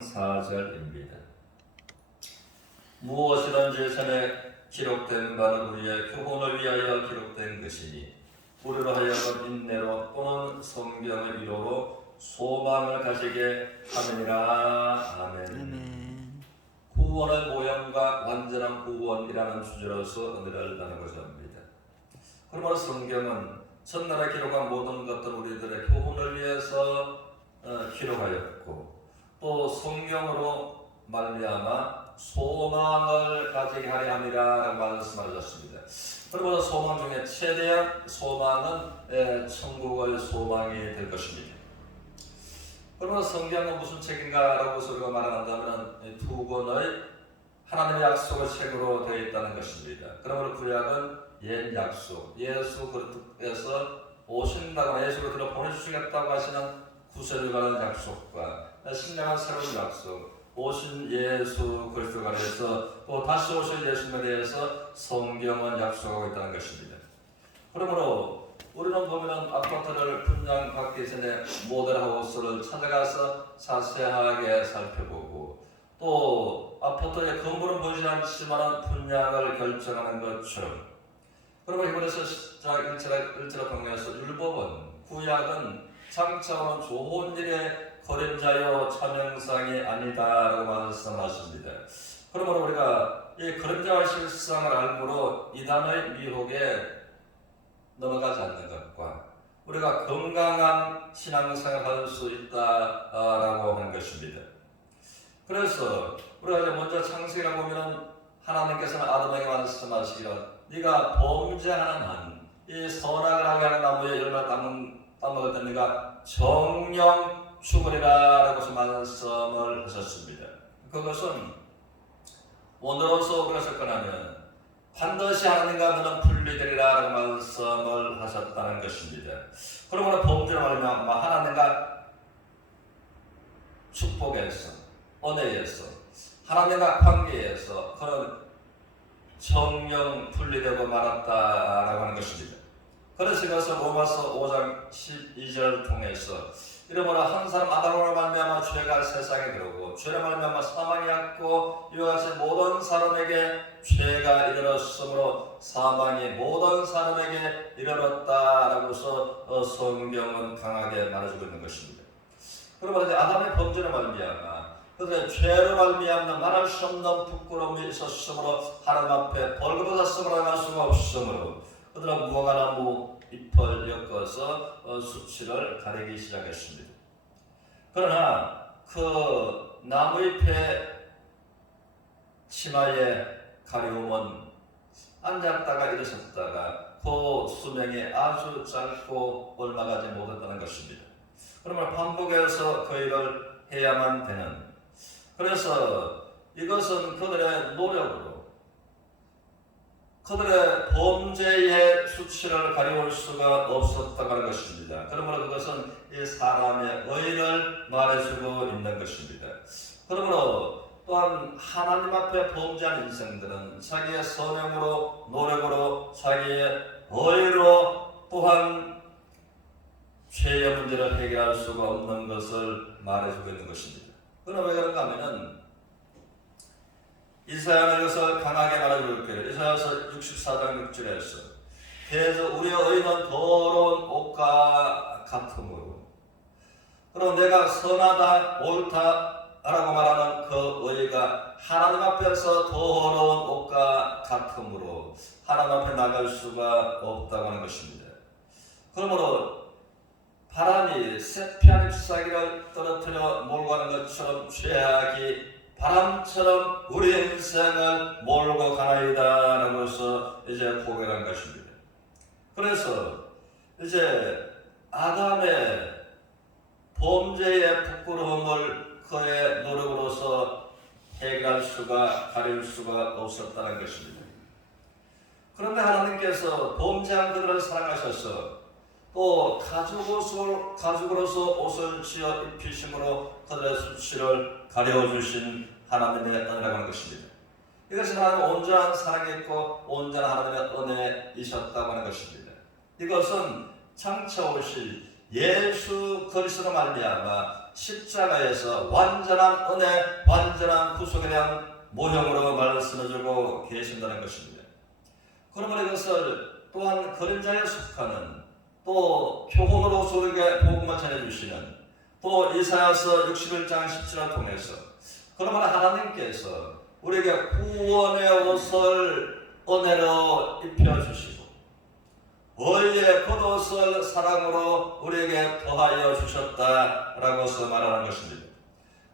4절입니다. 무엇이든지 전에 기록된 바는 우리의 교훈을 위하여 기록된 것이니 우리로 하여금 인내로 또는 성경의 위로로 소망을 가지게 하느니라. 아멘. 구원의 모형과 완전한 구원이라는 주제로서 은혜를 나누고자 합니다. 그러므로 성경은 전날에 기록한 모든 것들 우리들의 교훈을 위해서 기록하였고 또 성경으로 말미암아 소망을 가지게 하려 함이라라고 말씀하셨습니다. 그러므로 소망 중에 최대한 소망은 천국의 소망이 될 것입니다. 그러므로 성경은 무슨 책인가라고 우리가 말한다면 두 권의 하나님의 약속의 책으로 되어 있다는 것입니다. 그러므로 구약은 옛 약속, 예수 그리스도께서 오신다거나 예수를 들어 보내주시겠다고 하시는 구세를 관한 약속과 신령한 새로운 약속, 오신 예수 그리스도에 관해서 또 다시 오실 예수님에 대해서 성경은 약속하고 있다는 것입니다. 그러므로 우리는 보면 아파트를 분양받기 전에 모델하우스를 찾아가서 자세하게 살펴보고 또 아파트의 건물은 보이지 않지만 분양을 결정하는 것처럼 그러면 이번에서 시작 1절을 통해서 율법은 구약은 장차오는 좋은 일의 그림자요 차명상이 아니다라고 말씀하십니다. 그러므로 우리가 이 그림자와 실상을 알므로 이단의 미혹에 넘어가지 않는 것과 우리가 건강한 신앙생활을 할 수 있다라고 하는 것입니다. 그래서 우리가 이제 먼저 창세기를 보면 하나님께서는 아담에게 말씀하시기를 네가 범죄하는 한 이 선악을 하게 하는 나무에 열매 따먹을 때 네가 정령 죽으리라 라고 말씀을 하셨습니다. 그것은 오늘로서 우리가 접근하면 반드시 하나님과 너는 분리되리라 라고 말씀을 하셨다는 것입니다. 그러므로 범죄를 말하면 하나님과 축복에서 은혜에서 하나님과 관계에서 그런 정령 분리되고 말았다라고 하는 것입니다. 그래서 이것을 로마서 5장 12절을 통해서 이러므로 한 사람 아담으로 말미암아 죄가 세상에 들어오고 죄로 말미암아 사망이 왔고 이와 같이 모든 사람에게 죄가 이르렀으므로 사망이 모든 사람에게 이르렀다라고서 성경은 강하게 말해주고 있는 것입니다. 그러므로 이제 아담의 범죄로 말미암아 그들의 죄로 말미암는 말할 수 없는 부끄러움이 있었으므로 하나님 앞에 벌금 받았음을 할 수가 없으므로 그들은 무화과나무 잎을 엮어서 수치를 가리기 시작했습니다. 그러나 그 나무잎의 치마의 가려움은 앉았다가 일어섰다가 그 수명이 아주 짧고 얼마 가지 못했다는 것입니다. 그러면 반복해서 그 일을 해야만 되는 그래서 이것은 그들의 노력으로 그들의 범죄의 수치를 가려울 수가 없었다고 하는 것입니다. 그러므로 그것은 이 사람의 의를 말해주고 있는 것입니다. 그러므로 또한 하나님 앞에 범죄한 인생들은 자기의 선행으로 노력으로 자기의 의로 또한 죄의 문제를 해결할 수가 없는 것을 말해주고 있는 것입니다. 그러나 왜 그런가 하면은 이사야는 이것을 강하게 말해주고 있기를 이사야서 64장 6절에서 그래서 우리의 의는 더러운 옷과 같으므로 그럼 내가 선하다 옳다라고 말하는 그 의가 하나님 앞에서 더러운 옷과 같으므로 하나님 앞에 나갈 수가 없다고 하는 것입니다. 그러므로 바람이 새피한 잎사귀를 떨어뜨려 몰고 가는 것처럼 죄악이 바람처럼 우리 인생을 몰고 가나이다 라고서 이제 고백한 것입니다. 그래서 이제 아담의 범죄의 부끄러움을 그의 노력으로서 해결할 수가 가릴 수가 없었다는 것입니다. 그런데 하나님께서 범죄한 그들을 사랑하셔서 또 가죽으로서 옷을 지어 입히심으로 그들의 수치를 가려주신 하나님의 은혜라고 하는 것입니다. 이것은 하나님의 온전한 사랑이 있고 온전한 하나님의 은혜이셨다고 하는 것입니다. 이것은 장차 오실 예수 그리스도로 말미암아 십자가에서 완전한 은혜, 완전한 구속에 대한 모형으로 말씀해주고 계신다는 것입니다. 그러므로 이것을 또한 그림자에 속하는 또 교훈으로서 우리에게 복음을 전해주시는 또 이사야서 61장 17절을 통해서 그러므로 하나님께서 우리에게 구원의 옷을 은혜로 입혀주시고 의의 겉옷을 사랑으로 우리에게 더하여 주셨다라고서 말하는 것입니다.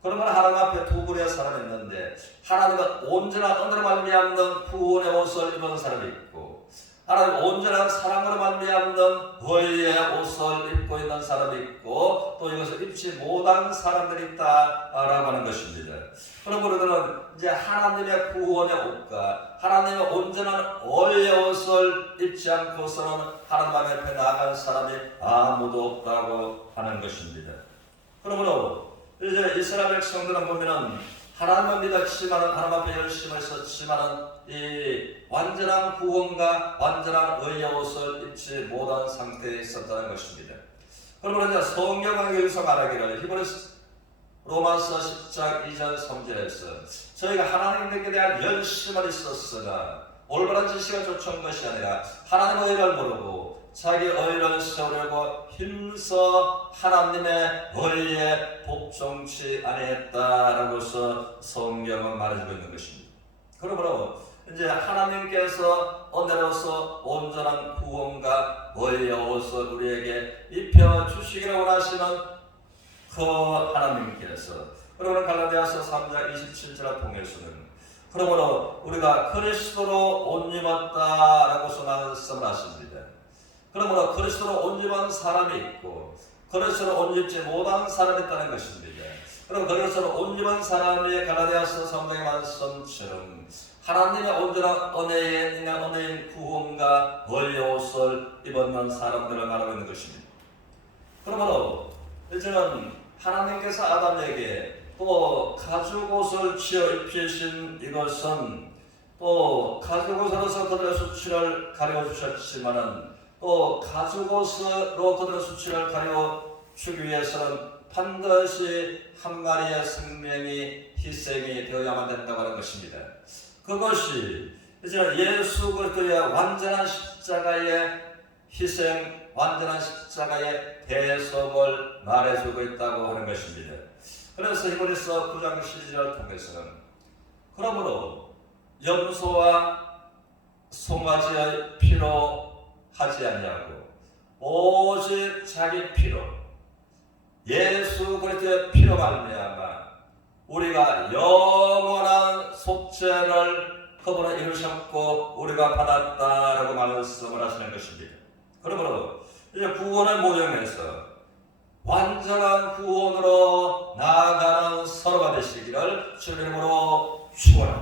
그러면 하나님 앞에 두 부류의 사람이 있는데 하나님은 온전한 은혜로 말미암는 구원의 옷을 입은 사람이 있고 하나님 온전한 사랑으로 말미암는 의의 옷을 입고 있는 사람이 있고 또 이것을 입지 못한 사람들이 있다라고 하는 것입니다. 그럼 우리들은 이제 하나님의 구원의 옷과 하나님의 온전한 의의 옷을 입지 않고서는 하나님 앞에 나아갈 사람이 아무도 없다고 하는 것입니다. 그러므로 이제 이스라엘 백성들은 보면은 하나님을 믿었지만은 하나님 앞에 열심히 있었지만은 이 완전한 구원과 완전한 의의 옷을 입지 못한 상태에 있었다는 것입니다. 그러므로 이제 성경은 여기서 말하기를 히브리서 로마서 10장 2절 3절에서 저희가 하나님께 대한 열심을 있었으나 올바른 지식을 쫓은 것이 아니라 하나님의 의를 모르고 자기 의를 세우려고 힘써 하나님의 의에 복종치 아니했다라고서 성경은 말해주고 있는 것입니다. 그러므로 이제 하나님께서 은혜로서 온전한 구원과 의의 옷을 우리에게 입혀 주시기를 원하시는 그 하나님께서 그러므로 갈라디아서 3장 27절을 통해서는 그러므로 우리가 그리스도로 옷 입었다라고서 말씀을 하십니다. 그러므로 그리스도로 옷 입은 사람이 있고 그리스도로 옷 입지 못한 사람이 있다는 것입니다. 그럼 그리스도로 옷 입은 사람이 갈라디아서 3장의 말씀처럼 하나님의 온전한 은혜에 있는 은혜인 구원과 의의 옷을 입었는 사람들을 말하고 있는 것입니다. 그러므로 이제는 하나님께서 아담에게 또 가죽옷을 지어 입히신 이것은 또 가죽옷으로서 그들의 수치를 가려주셨지만은 또 가죽옷으로 그들의 수치를 가려주기 위해서는 반드시 한 마리의 생명이 희생이 되어야만 된다고 하는 것입니다. 그것이 이제 예수 그리스도의 완전한 십자가의 희생, 완전한 십자가의 대속을 말해주고 있다고 하는 것입니다. 그래서 히브리서 9장 12절을 통해서는 그러므로 염소와 송아지의 피로 하지 아니하고 오직 자기 피로 예수 그리스도의 피로 말미암아 우리가 영원한 속죄를 그분은 이루셨고 우리가 받았다라고 말씀을 하시는 것입니다. 그러므로 이제 구원을 모형해서 완전한 구원으로 나아가는 서로가 되시기를 주님으로 축원합니다.